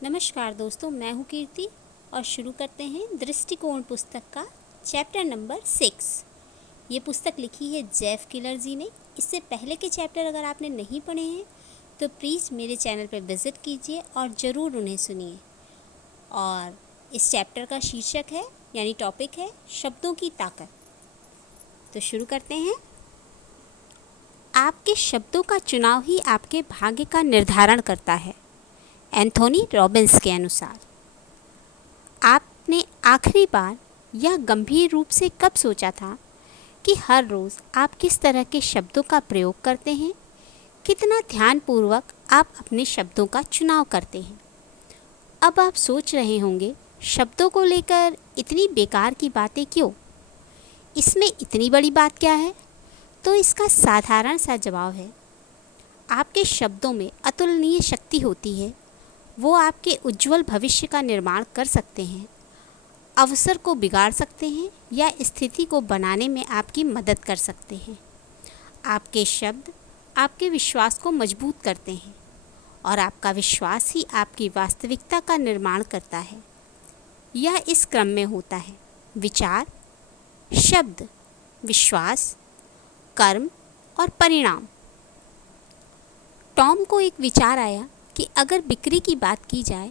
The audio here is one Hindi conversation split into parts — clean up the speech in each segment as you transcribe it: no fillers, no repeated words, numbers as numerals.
नमस्कार दोस्तों, मैं हूँ कीर्ति और शुरू करते हैं दृष्टिकोण पुस्तक का चैप्टर नंबर 6। ये पुस्तक लिखी है जेफ किलर जी ने। इससे पहले के चैप्टर अगर आपने नहीं पढ़े हैं तो प्लीज़ मेरे चैनल पर विज़िट कीजिए और ज़रूर उन्हें सुनिए। और इस चैप्टर का शीर्षक है यानी टॉपिक है शब्दों की ताकत। तो शुरू करते हैं। आपके शब्दों का चुनाव ही आपके भाग्य का निर्धारण करता है। एंथोनी रॉबिन्स के अनुसार। आपने आखिरी बार यह गंभीर रूप से कब सोचा था कि हर रोज़ आप किस तरह के शब्दों का प्रयोग करते हैं? कितना ध्यानपूर्वक आप अपने शब्दों का चुनाव करते हैं? अब आप सोच रहे होंगे, शब्दों को लेकर इतनी बेकार की बातें क्यों? इसमें इतनी बड़ी बात क्या है? तो इसका साधारण सा जवाब है, आपके शब्दों में अतुलनीय शक्ति होती है। वो आपके उज्जवल भविष्य का निर्माण कर सकते हैं, अवसर को बिगाड़ सकते हैं या स्थिति को बनाने में आपकी मदद कर सकते हैं। आपके शब्द आपके विश्वास को मजबूत करते हैं और आपका विश्वास ही आपकी वास्तविकता का निर्माण करता है। यह इस क्रम में होता है: विचार, शब्द, विश्वास, कर्म और परिणाम। टॉम को एक विचार आया कि अगर बिक्री की बात की जाए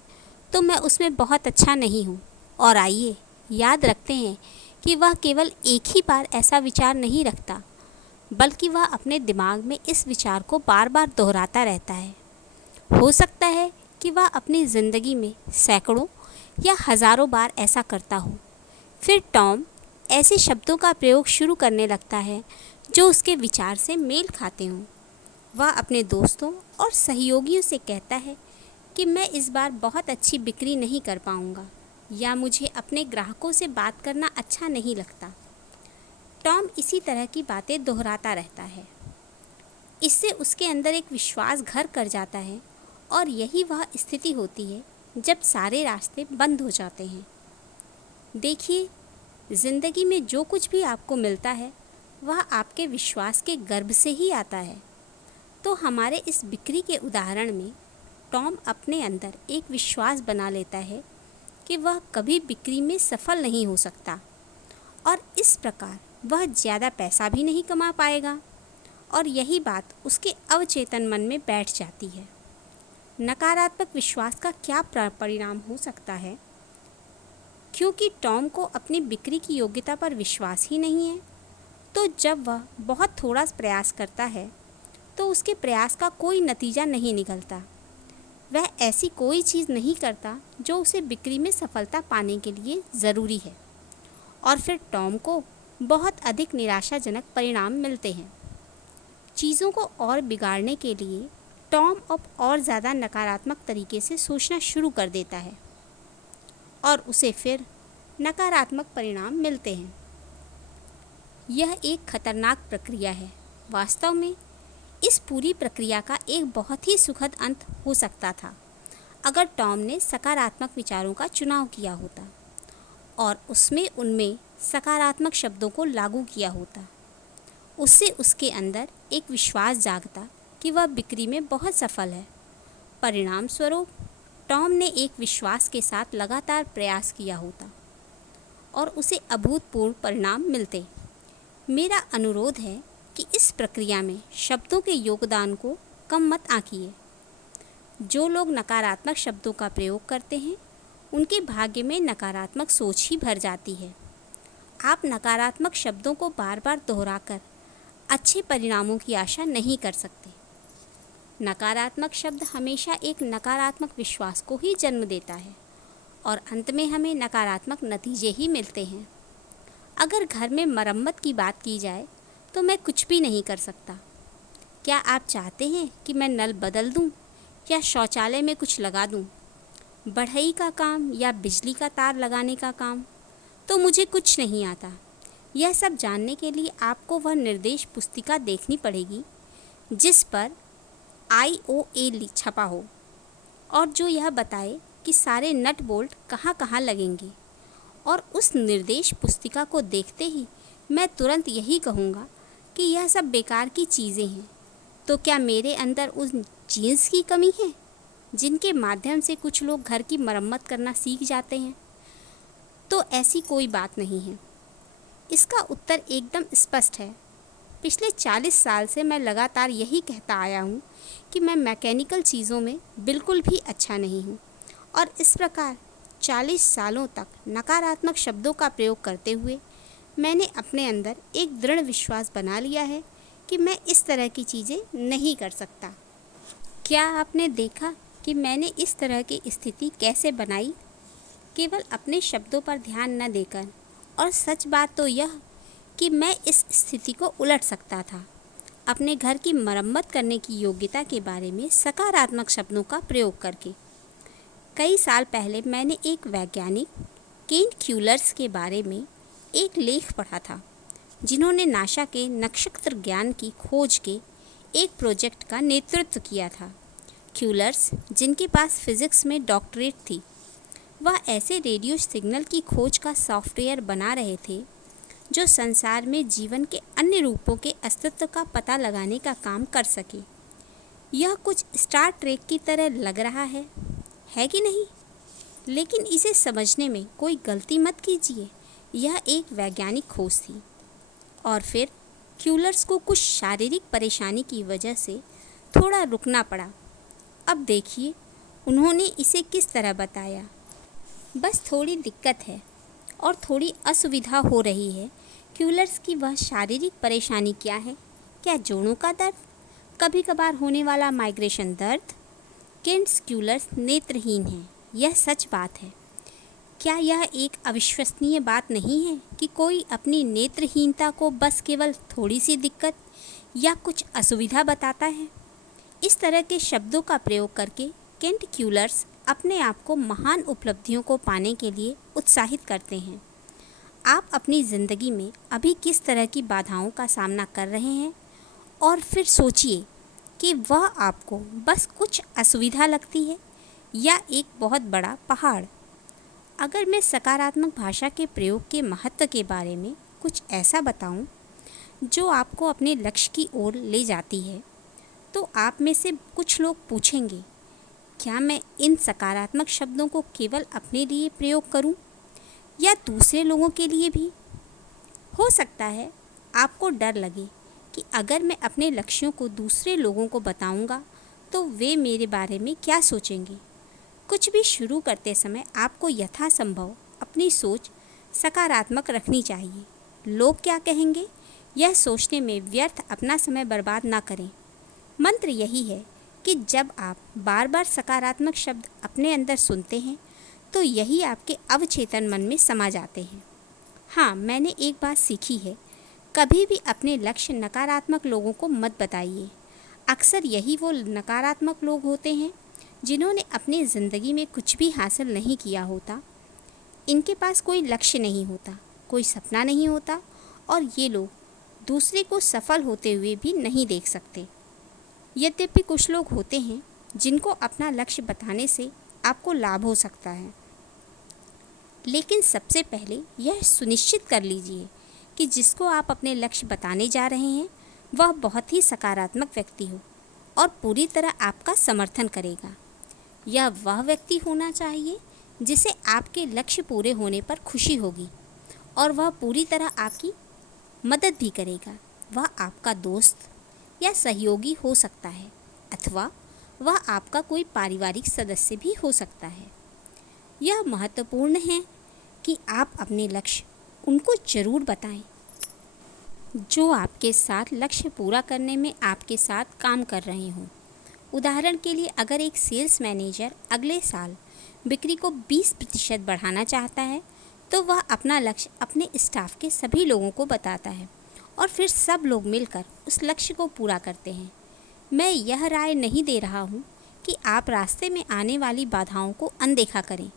तो मैं उसमें बहुत अच्छा नहीं हूँ। और आइए याद रखते हैं कि वह केवल एक ही बार ऐसा विचार नहीं रखता, बल्कि वह अपने दिमाग में इस विचार को बार बार दोहराता रहता है। हो सकता है कि वह अपनी ज़िंदगी में सैकड़ों या हज़ारों बार ऐसा करता हो। फिर टॉम ऐसे शब्दों का प्रयोग शुरू करने लगता है जो उसके विचार से मेल खाते हों। वह अपने दोस्तों और सहयोगियों से कहता है कि मैं इस बार बहुत अच्छी बिक्री नहीं कर पाऊंगा, या मुझे अपने ग्राहकों से बात करना अच्छा नहीं लगता। टॉम इसी तरह की बातें दोहराता रहता है। इससे उसके अंदर एक विश्वास घर कर जाता है और यही वह स्थिति होती है जब सारे रास्ते बंद हो जाते हैं। देखिए, ज़िंदगी में जो कुछ भी आपको मिलता है वह आपके विश्वास के गर्भ से ही आता है। तो हमारे इस बिक्री के उदाहरण में टॉम अपने अंदर एक विश्वास बना लेता है कि वह कभी बिक्री में सफल नहीं हो सकता और इस प्रकार वह ज़्यादा पैसा भी नहीं कमा पाएगा। और यही बात उसके अवचेतन मन में बैठ जाती है। नकारात्मक विश्वास का क्या परिणाम हो सकता है? क्योंकि टॉम को अपनी बिक्री की योग्यता पर विश्वास ही नहीं है, तो जब वह बहुत थोड़ा प्रयास करता है तो उसके प्रयास का कोई नतीजा नहीं निकलता। वह ऐसी कोई चीज़ नहीं करता जो उसे बिक्री में सफलता पाने के लिए ज़रूरी है, और फिर टॉम को बहुत अधिक निराशाजनक परिणाम मिलते हैं। चीज़ों को और बिगाड़ने के लिए टॉम अब और ज़्यादा नकारात्मक तरीके से सोचना शुरू कर देता है और उसे फिर नकारात्मक परिणाम मिलते हैं। यह एक खतरनाक प्रक्रिया है। वास्तव में इस पूरी प्रक्रिया का एक बहुत ही सुखद अंत हो सकता था अगर टॉम ने सकारात्मक विचारों का चुनाव किया होता और उनमें सकारात्मक शब्दों को लागू किया होता। उससे उसके अंदर एक विश्वास जागता कि वह बिक्री में बहुत सफल है। परिणाम स्वरूप टॉम ने एक विश्वास के साथ लगातार प्रयास किया होता और उसे अभूतपूर्व परिणाम मिलते। मेरा अनुरोध है कि इस प्रक्रिया में शब्दों के योगदान को कम मत आंकिए। जो लोग नकारात्मक शब्दों का प्रयोग करते हैं उनके भाग्य में नकारात्मक सोच ही भर जाती है। आप नकारात्मक शब्दों को बार बार दोहराकर अच्छे परिणामों की आशा नहीं कर सकते। नकारात्मक शब्द हमेशा एक नकारात्मक विश्वास को ही जन्म देता है और अंत में हमें नकारात्मक नतीजे ही मिलते हैं। अगर घर में मरम्मत की बात की जाए तो मैं कुछ भी नहीं कर सकता। क्या आप चाहते हैं कि मैं नल बदल दूं या शौचालय में कुछ लगा दूं? बढ़ई का काम या बिजली का तार लगाने का काम तो मुझे कुछ नहीं आता। यह सब जानने के लिए आपको वह निर्देश पुस्तिका देखनी पड़ेगी जिस पर IOA छपा हो और जो यह बताए कि सारे नट बोल्ट कहाँ कहाँ लगेंगे। और उस निर्देश पुस्तिका को देखते ही मैं तुरंत यही कहूँगा कि यह सब बेकार की चीज़ें हैं। तो क्या मेरे अंदर उन जीन्स की कमी है? जिनके माध्यम से कुछ लोग घर की मरम्मत करना सीख जाते हैं? तो ऐसी कोई बात नहीं है। इसका उत्तर एकदम स्पष्ट है। पिछले 40 साल से मैं लगातार यही कहता आया हूँ कि मैं मैकेनिकल चीज़ों में बिल्कुल भी अच्छा नहीं हूँ, और इस प्रकार 40 सालों तक नकारात्मक शब्दों का प्रयोग करते हुए मैंने अपने अंदर एक दृढ़ विश्वास बना लिया है कि मैं इस तरह की चीज़ें नहीं कर सकता। क्या आपने देखा कि मैंने इस तरह की स्थिति कैसे बनाई? केवल अपने शब्दों पर ध्यान न देकर। और सच बात तो यह कि मैं इस स्थिति को उलट सकता था, अपने घर की मरम्मत करने की योग्यता के बारे में सकारात्मक शब्दों का प्रयोग करके। कई साल पहले मैंने एक वैज्ञानिक केंट क्यूलर्स के बारे में एक लेख पढ़ा था, जिन्होंने नासा के नक्षत्र ज्ञान की खोज के एक प्रोजेक्ट का नेतृत्व किया था। क्यूलर्स, जिनके पास फिजिक्स में डॉक्टरेट थी, वह ऐसे रेडियो सिग्नल की खोज का सॉफ्टवेयर बना रहे थे जो संसार में जीवन के अन्य रूपों के अस्तित्व का पता लगाने का काम कर सके। यह कुछ स्टार ट्रेक की तरह लग रहा है कि नहीं? लेकिन इसे समझने में कोई गलती मत कीजिए, यह एक वैज्ञानिक खोज थी। और फिर क्यूलर्स को कुछ शारीरिक परेशानी की वजह से थोड़ा रुकना पड़ा। अब देखिए उन्होंने इसे किस तरह बताया। बस थोड़ी दिक्कत है और थोड़ी असुविधा हो रही है। क्यूलर्स की वह शारीरिक परेशानी क्या है? क्या जोड़ों का दर्द? कभी कभार होने वाला माइग्रेशन दर्द? केंट क्यूलर्स नेत्रहीन हैं, यह सच बात है। क्या यह एक अविश्वसनीय बात नहीं है कि कोई अपनी नेत्रहीनता को बस केवल थोड़ी सी दिक्कत या कुछ असुविधा बताता है? इस तरह के शब्दों का प्रयोग करके केंट क्यूलर्स अपने आप को महान उपलब्धियों को पाने के लिए उत्साहित करते हैं। आप अपनी ज़िंदगी में अभी किस तरह की बाधाओं का सामना कर रहे हैं, और फिर सोचिए कि वह आपको बस कुछ असुविधा लगती है या एक बहुत बड़ा पहाड़। अगर मैं सकारात्मक भाषा के प्रयोग के महत्व के बारे में कुछ ऐसा बताऊं जो आपको अपने लक्ष्य की ओर ले जाती है, तो आप में से कुछ लोग पूछेंगे, क्या मैं इन सकारात्मक शब्दों को केवल अपने लिए प्रयोग करूं या दूसरे लोगों के लिए भी? हो सकता है आपको डर लगे कि अगर मैं अपने लक्ष्यों को दूसरे लोगों को बताऊंगा तो वे मेरे बारे में क्या सोचेंगे। कुछ भी शुरू करते समय आपको यथासंभव अपनी सोच सकारात्मक रखनी चाहिए। लोग क्या कहेंगे, यह सोचने में व्यर्थ अपना समय बर्बाद ना करें। मंत्र यही है कि जब आप बार बार सकारात्मक शब्द अपने अंदर सुनते हैं तो यही आपके अवचेतन मन में समा जाते हैं। हाँ, मैंने एक बात सीखी है, कभी भी अपने लक्ष्य नकारात्मक लोगों को मत बताइए। अक्सर यही वो नकारात्मक लोग होते हैं जिन्होंने अपनी ज़िंदगी में कुछ भी हासिल नहीं किया होता। इनके पास कोई लक्ष्य नहीं होता, कोई सपना नहीं होता, और ये लोग दूसरे को सफल होते हुए भी नहीं देख सकते। यद्यपि कुछ लोग होते हैं जिनको अपना लक्ष्य बताने से आपको लाभ हो सकता है, लेकिन सबसे पहले यह सुनिश्चित कर लीजिए कि जिसको आप अपने लक्ष्य बताने जा रहे हैं वह बहुत ही सकारात्मक व्यक्ति हो और पूरी तरह आपका समर्थन करेगा। यह वह व्यक्ति होना चाहिए जिसे आपके लक्ष्य पूरे होने पर खुशी होगी और वह पूरी तरह आपकी मदद भी करेगा। वह आपका दोस्त या सहयोगी हो सकता है, अथवा वह आपका कोई पारिवारिक सदस्य भी हो सकता है। यह महत्वपूर्ण है कि आप अपने लक्ष्य उनको ज़रूर बताएं जो आपके साथ लक्ष्य पूरा करने में आपके साथ काम कर रहे हों। उदाहरण के लिए, अगर एक सेल्स मैनेजर अगले साल बिक्री को 20% बढ़ाना चाहता है तो वह अपना लक्ष्य अपने स्टाफ के सभी लोगों को बताता है और फिर सब लोग मिलकर उस लक्ष्य को पूरा करते हैं। मैं यह राय नहीं दे रहा हूँ कि आप रास्ते में आने वाली बाधाओं को अनदेखा करें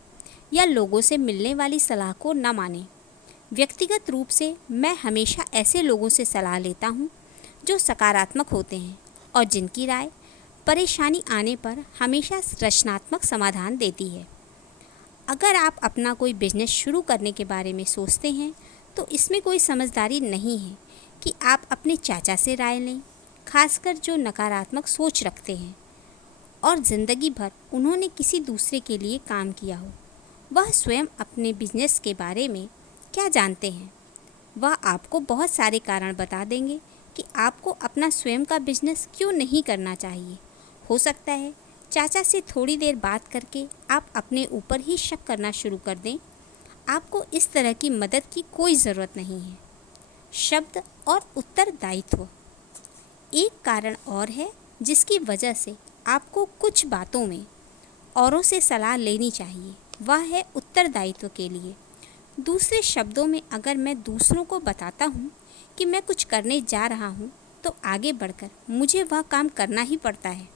या लोगों से मिलने वाली सलाह को न मानें। व्यक्तिगत रूप से मैं हमेशा ऐसे लोगों से सलाह लेता हूँ जो सकारात्मक होते हैं और जिनकी राय परेशानी आने पर हमेशा रचनात्मक समाधान देती है। अगर आप अपना कोई बिजनेस शुरू करने के बारे में सोचते हैं तो इसमें कोई समझदारी नहीं है कि आप अपने चाचा से राय लें, खासकर जो नकारात्मक सोच रखते हैं। और ज़िंदगी भर उन्होंने किसी दूसरे के लिए काम किया हो। वह स्वयं अपने बिजनेस के बारे में क्या जानते हैं। वह आपको बहुत सारे कारण बता देंगे कि आपको अपना स्वयं का बिजनेस क्यों नहीं करना चाहिए। हो सकता है चाचा से थोड़ी देर बात करके आप अपने ऊपर ही शक करना शुरू कर दें। आपको इस तरह की मदद की कोई ज़रूरत नहीं है। शब्द और उत्तरदायित्व एक कारण और है जिसकी वजह से आपको कुछ बातों में औरों से सलाह लेनी चाहिए। वह है उत्तरदायित्व के लिए। दूसरे शब्दों में अगर मैं दूसरों को बताता हूँ कि मैं कुछ करने जा रहा हूँ तो आगे बढ़कर मुझे वह काम करना ही पड़ता है।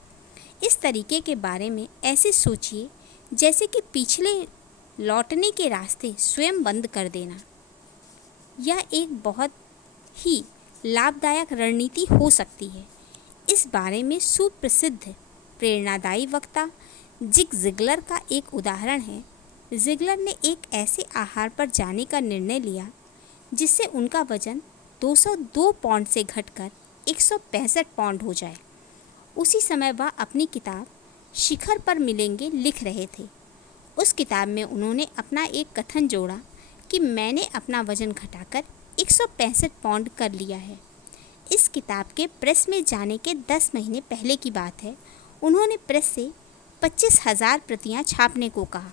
इस तरीके के बारे में ऐसे सोचिए जैसे कि पिछले लौटने के रास्ते स्वयं बंद कर देना। यह एक बहुत ही लाभदायक रणनीति हो सकती है। इस बारे में सुप्रसिद्ध प्रेरणादायी वक्ता जिग ज़िगलर का एक उदाहरण है। ज़िगलर ने एक ऐसे आहार पर जाने का निर्णय लिया जिससे उनका वजन 202 पाउंड से घटकर 165 पाउंड हो जाए। उसी समय वह अपनी किताब शिखर पर मिलेंगे लिख रहे थे। उस किताब में उन्होंने अपना एक कथन जोड़ा कि मैंने अपना वजन घटाकर 165 पाउंड कर लिया है। इस किताब के प्रेस में जाने के 10 महीने पहले की बात है। उन्होंने प्रेस से 25,000 प्रतियां छापने को कहा।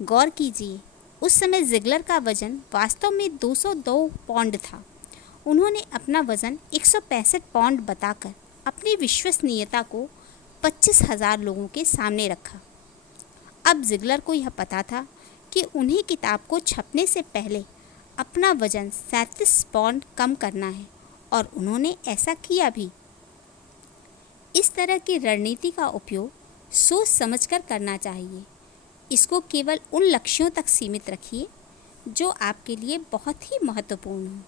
गौर कीजिए, उस समय ज़िगलर का वजन वास्तव में 202 पाउंड था। उन्होंने अपना वजन 165 पाउंड बताकर अपनी विश्वसनीयता को 25,000 लोगों के सामने रखा। अब ज़िगलर को यह पता था कि उन्हें किताब को छपने से पहले अपना वजन 37 पाउंड कम करना है और उन्होंने ऐसा किया भी। इस तरह की रणनीति का उपयोग सोच समझकर करना चाहिए। इसको केवल उन लक्ष्यों तक सीमित रखिए जो आपके लिए बहुत ही महत्वपूर्ण हो।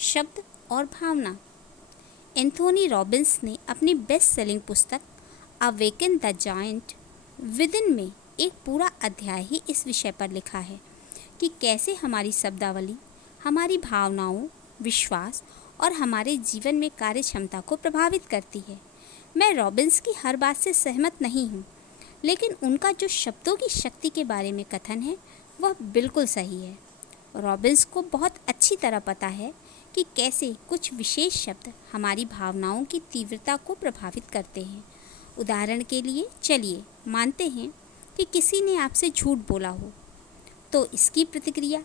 शब्द और भावना। एंथोनी रॉबिन्स ने अपनी बेस्ट सेलिंग पुस्तक अवेकन द जायंट विदिन में एक पूरा अध्याय ही इस विषय पर लिखा है कि कैसे हमारी शब्दावली हमारी भावनाओं, विश्वास और हमारे जीवन में कार्य क्षमता को प्रभावित करती है। मैं रॉबिन्स की हर बात से सहमत नहीं हूँ, लेकिन उनका जो शब्दों की शक्ति के बारे में कथन है वह बिल्कुल सही है। रॉबिन्स को बहुत अच्छी तरह पता है कि कैसे कुछ विशेष शब्द हमारी भावनाओं की तीव्रता को प्रभावित करते हैं। उदाहरण के लिए चलिए मानते हैं कि किसी ने आपसे झूठ बोला हो, तो इसकी प्रतिक्रिया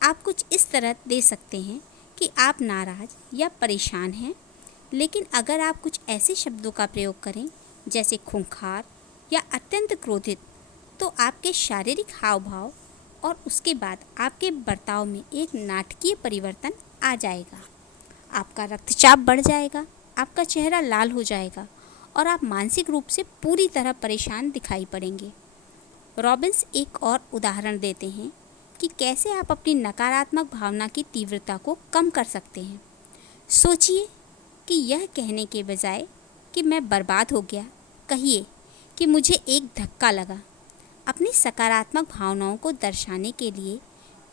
आप कुछ इस तरह दे सकते हैं कि आप नाराज़ या परेशान हैं। लेकिन अगर आप कुछ ऐसे शब्दों का प्रयोग करें जैसे खूंखार या अत्यंत क्रोधित, तो आपके शारीरिक हाव भाव और उसके बाद आपके बर्ताव में एक नाटकीय परिवर्तन आ जाएगा। आपका रक्तचाप बढ़ जाएगा, आपका चेहरा लाल हो जाएगा और आप मानसिक रूप से पूरी तरह परेशान दिखाई पड़ेंगे। रॉबिन्स एक और उदाहरण देते हैं कि कैसे आप अपनी नकारात्मक भावना की तीव्रता को कम कर सकते हैं। सोचिए कि यह कहने के बजाय कि मैं बर्बाद हो गया, कहिए कि मुझे एक धक्का लगा। अपनी सकारात्मक भावनाओं को दर्शाने के लिए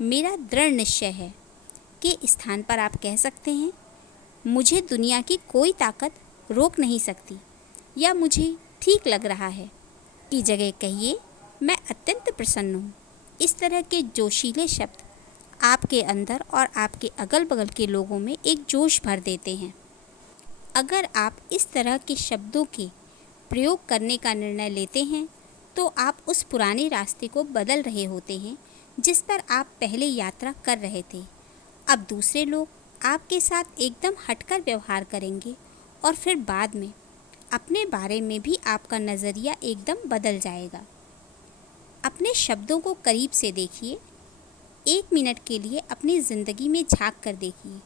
मेरा दृढ़ निश्चय है के स्थान पर आप कह सकते हैं मुझे दुनिया की कोई ताकत रोक नहीं सकती, या मुझे ठीक लग रहा है की जगह कहिए मैं अत्यंत प्रसन्न हूँ। इस तरह के जोशीले शब्द आपके अंदर और आपके अगल बगल के लोगों में एक जोश भर देते हैं। अगर आप इस तरह के शब्दों के प्रयोग करने का निर्णय लेते हैं तो आप उस पुराने रास्ते को बदल रहे होते हैं जिस पर आप पहले यात्रा कर रहे थे। अब दूसरे लोग आपके साथ एकदम हटकर व्यवहार करेंगे और फिर बाद में अपने बारे में भी आपका नज़रिया एकदम बदल जाएगा। अपने शब्दों को करीब से देखिए। 1 मिनट के लिए अपनी ज़िंदगी में झांक कर देखिए।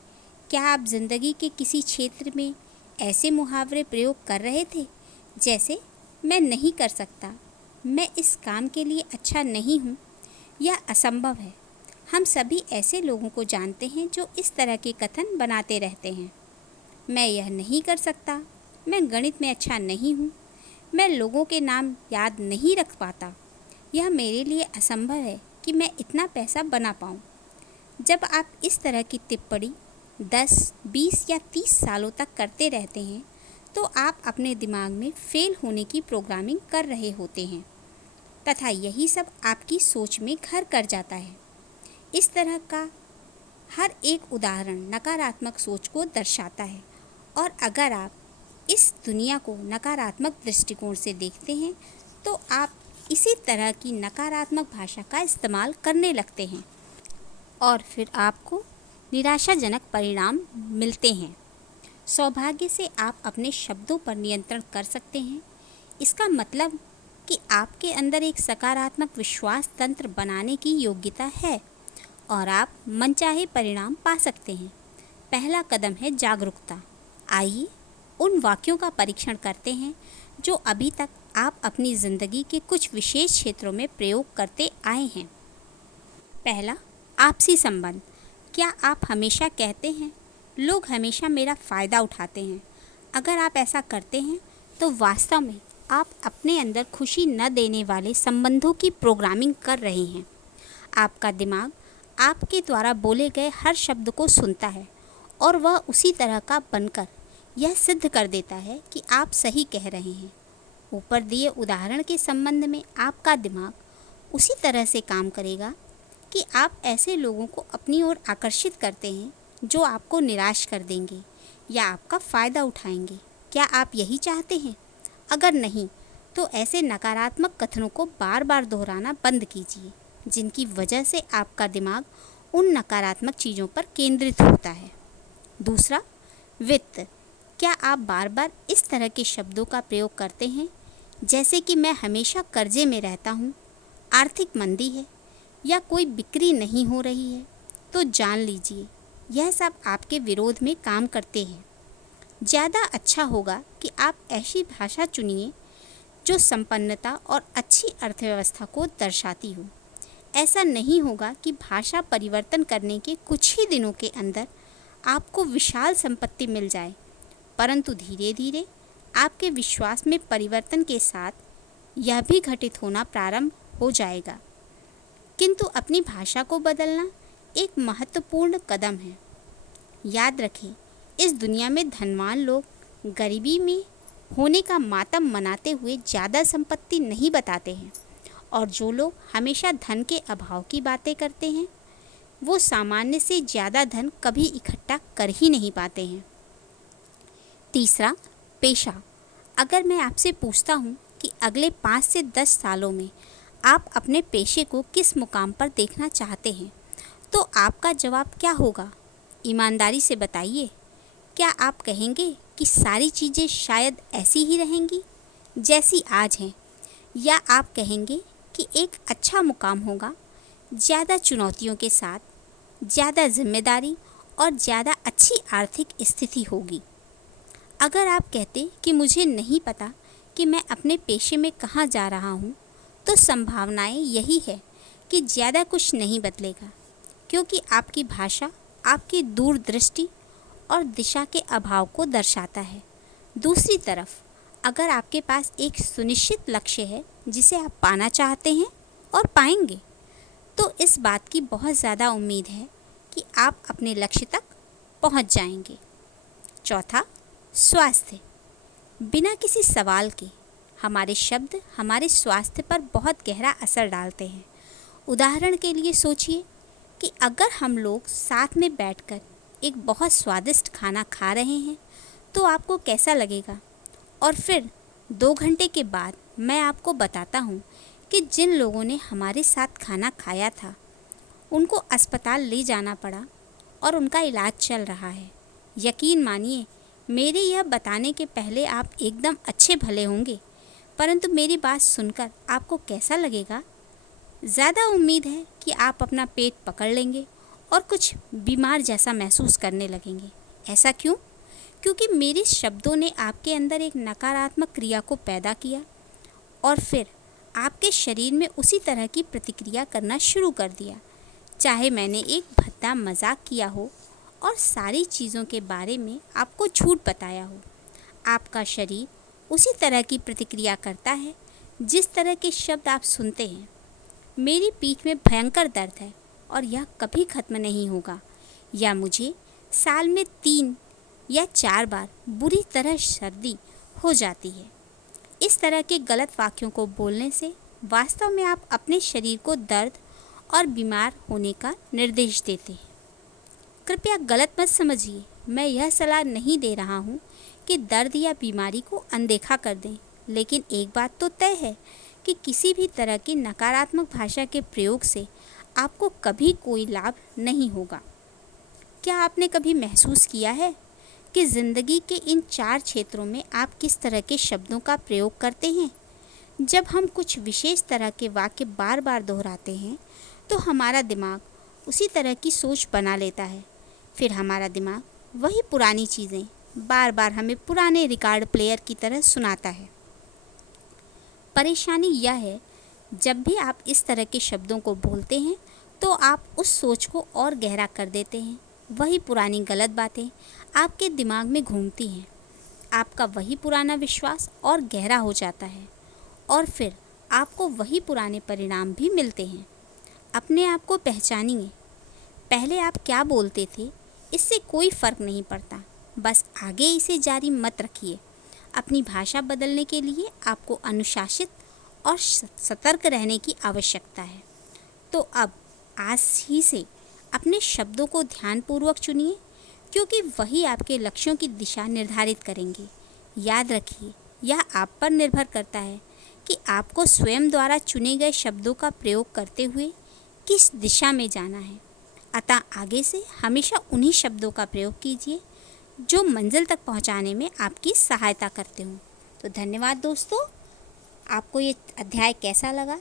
क्या आप ज़िंदगी के किसी क्षेत्र में ऐसे मुहावरे प्रयोग कर रहे थे जैसे मैं नहीं कर सकता, मैं इस काम के लिए अच्छा नहीं हूँ, यह असंभव है। हम सभी ऐसे लोगों को जानते हैं जो इस तरह के कथन बनाते रहते हैं। मैं यह नहीं कर सकता, मैं गणित में अच्छा नहीं हूँ, मैं लोगों के नाम याद नहीं रख पाता, यह मेरे लिए असंभव है कि मैं इतना पैसा बना पाऊँ। जब आप इस तरह की टिप्पणी 10, 20 या 30 सालों तक करते रहते हैं तो आप अपने दिमाग में फेल होने की प्रोग्रामिंग कर रहे होते हैं तथा यही सब आपकी सोच में घर कर जाता है। इस तरह का हर एक उदाहरण नकारात्मक सोच को दर्शाता है और अगर आप इस दुनिया को नकारात्मक दृष्टिकोण से देखते हैं तो आप इसी तरह की नकारात्मक भाषा का इस्तेमाल करने लगते हैं और फिर आपको निराशाजनक परिणाम मिलते हैं। सौभाग्य से आप अपने शब्दों पर नियंत्रण कर सकते हैं। इसका मतलब कि आपके अंदर एक सकारात्मक विश्वास तंत्र बनाने की योग्यता है और आप मनचाहे परिणाम पा सकते हैं। पहला कदम है जागरूकता। आइए उन वाक्यों का परीक्षण करते हैं जो अभी तक आप अपनी ज़िंदगी के कुछ विशेष क्षेत्रों में प्रयोग करते आए हैं। पहला, आपसी संबंध। क्या आप हमेशा कहते हैं, लोग हमेशा मेरा फ़ायदा उठाते हैं? अगर आप ऐसा करते हैं तो वास्तव में आप अपने अंदर खुशी न देने वाले संबंधों की प्रोग्रामिंग कर रहे हैं। आपका दिमाग आपके द्वारा बोले गए हर शब्द को सुनता है और वह उसी तरह का बनकर यह सिद्ध कर देता है कि आप सही कह रहे हैं। ऊपर दिए उदाहरण के संबंध में आपका दिमाग उसी तरह से काम करेगा कि आप ऐसे लोगों को अपनी ओर आकर्षित करते हैं जो आपको निराश कर देंगे या आपका फ़ायदा उठाएंगे। क्या आप यही चाहते हैं? अगर नहीं तो ऐसे नकारात्मक कथनों को बार बार दोहराना बंद कीजिए जिनकी वजह से आपका दिमाग उन नकारात्मक चीज़ों पर केंद्रित होता है। दूसरा, वित्त। क्या आप बार बार इस तरह के शब्दों का प्रयोग करते हैं जैसे कि मैं हमेशा कर्जे में रहता हूँ, आर्थिक मंदी है या कोई बिक्री नहीं हो रही है? तो जान लीजिए यह सब आपके विरोध में काम करते हैं। ज़्यादा अच्छा होगा कि आप ऐसी भाषा चुनिए जो संपन्नता और अच्छी अर्थव्यवस्था को दर्शाती हो। ऐसा नहीं होगा कि भाषा परिवर्तन करने के कुछ ही दिनों के अंदर आपको विशाल संपत्ति मिल जाए, परंतु धीरे धीरे आपके विश्वास में परिवर्तन के साथ यह भी घटित होना प्रारंभ हो जाएगा। किंतु अपनी भाषा को बदलना एक महत्वपूर्ण कदम है। याद रखें, इस दुनिया में धनवान लोग गरीबी में होने का मातम मनाते हुए ज़्यादा संपत्ति नहीं बताते हैं और जो लोग हमेशा धन के अभाव की बातें करते हैं वो सामान्य से ज़्यादा धन कभी इकट्ठा कर ही नहीं पाते हैं। तीसरा, पेशा। अगर मैं आपसे पूछता हूँ कि अगले 5 से 10 सालों में आप अपने पेशे को किस मुकाम पर देखना चाहते हैं तो आपका जवाब क्या होगा? ईमानदारी से बताइए। क्या आप कहेंगे कि सारी चीज़ें शायद ऐसी ही रहेंगी जैसी आज हैं, या आप कहेंगे कि एक अच्छा मुकाम होगा, ज़्यादा चुनौतियों के साथ, ज़्यादा जिम्मेदारी और ज़्यादा अच्छी आर्थिक स्थिति होगी? अगर आप कहते कि मुझे नहीं पता कि मैं अपने पेशे में कहाँ जा रहा हूँ, तो संभावनाएं यही है कि ज़्यादा कुछ नहीं बदलेगा, क्योंकि आपकी भाषा आपकी दूरदृष्टि और दिशा के अभाव को दर्शाता है। दूसरी तरफ, अगर आपके पास एक सुनिश्चित लक्ष्य है जिसे आप पाना चाहते हैं और पाएंगे, तो इस बात की बहुत ज़्यादा उम्मीद है कि आप अपने लक्ष्य तक पहुंच जाएंगे। चौथा, स्वास्थ्य। बिना किसी सवाल के हमारे शब्द हमारे स्वास्थ्य पर बहुत गहरा असर डालते हैं। उदाहरण के लिए सोचिए कि अगर हम लोग साथ में बैठकर एक बहुत स्वादिष्ट खाना खा रहे हैं तो आपको कैसा लगेगा? और फिर 2 घंटे के बाद मैं आपको बताता हूँ कि जिन लोगों ने हमारे साथ खाना खाया था उनको अस्पताल ले जाना पड़ा और उनका इलाज चल रहा है। यकीन मानिए, मेरे यह बताने के पहले आप एकदम अच्छे भले होंगे, परंतु मेरी बात सुनकर आपको कैसा लगेगा? ज़्यादा उम्मीद है कि आप अपना पेट पकड़ लेंगे और कुछ बीमार जैसा महसूस करने लगेंगे। ऐसा क्यों? क्योंकि मेरे शब्दों ने आपके अंदर एक नकारात्मक क्रिया को पैदा किया और फिर आपके शरीर में उसी तरह की प्रतिक्रिया करना शुरू कर दिया। चाहे मैंने एक भद्दा मजाक किया हो और सारी चीज़ों के बारे में आपको झूठ बताया हो, आपका शरीर उसी तरह की प्रतिक्रिया करता है जिस तरह के शब्द आप सुनते हैं। मेरी पीठ में भयंकर दर्द है और यह कभी ख़त्म नहीं होगा, या मुझे साल में 3 या 4 बार बुरी तरह सर्दी हो जाती है। इस तरह के गलत वाक्यों को बोलने से वास्तव में आप अपने शरीर को दर्द और बीमार होने का निर्देश देते हैं। कृपया गलत मत समझिए, मैं यह सलाह नहीं दे रहा हूँ कि दर्द या बीमारी को अनदेखा कर दें, लेकिन एक बात तो तय है कि किसी भी तरह की नकारात्मक भाषा के प्रयोग से आपको कभी कोई लाभ नहीं होगा। क्या आपने कभी महसूस किया है कि ज़िंदगी के इन 4 क्षेत्रों में आप किस तरह के शब्दों का प्रयोग करते हैं? जब हम कुछ विशेष तरह के वाक्य बार बार दोहराते हैं तो हमारा दिमाग उसी तरह की सोच बना लेता है। फिर हमारा दिमाग वही पुरानी चीज़ें बार बार हमें पुराने रिकॉर्ड प्लेयर की तरह सुनाता है। परेशानी यह है, जब भी आप इस तरह के शब्दों को बोलते हैं तो आप उस सोच को और गहरा कर देते हैं। वही पुरानी गलत बातें आपके दिमाग में घूमती हैं। आपका वही पुराना विश्वास और गहरा हो जाता है और फिर आपको वही पुराने परिणाम भी मिलते हैं। अपने आप को पहचानिए। पहले आप क्या बोलते थे, इससे कोई फ़र्क नहीं पड़ता, बस आगे इसे जारी मत रखिए। अपनी भाषा बदलने के लिए आपको अनुशासित और सतर्क रहने की आवश्यकता है। तो अब आज ही से अपने शब्दों को ध्यानपूर्वक चुनिए, क्योंकि वही आपके लक्ष्यों की दिशा निर्धारित करेंगे। याद रखिए, यह आप पर निर्भर करता है कि आपको स्वयं द्वारा चुने गए शब्दों का प्रयोग करते हुए किस दिशा में जाना है। अतः आगे से हमेशा उन्हीं शब्दों का प्रयोग कीजिए जो मंजिल तक पहुंचाने में आपकी सहायता करते हों। तो धन्यवाद दोस्तों। आपको ये अध्याय कैसा लगा,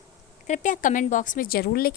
कृपया कमेंट बॉक्स में ज़रूर लिखें।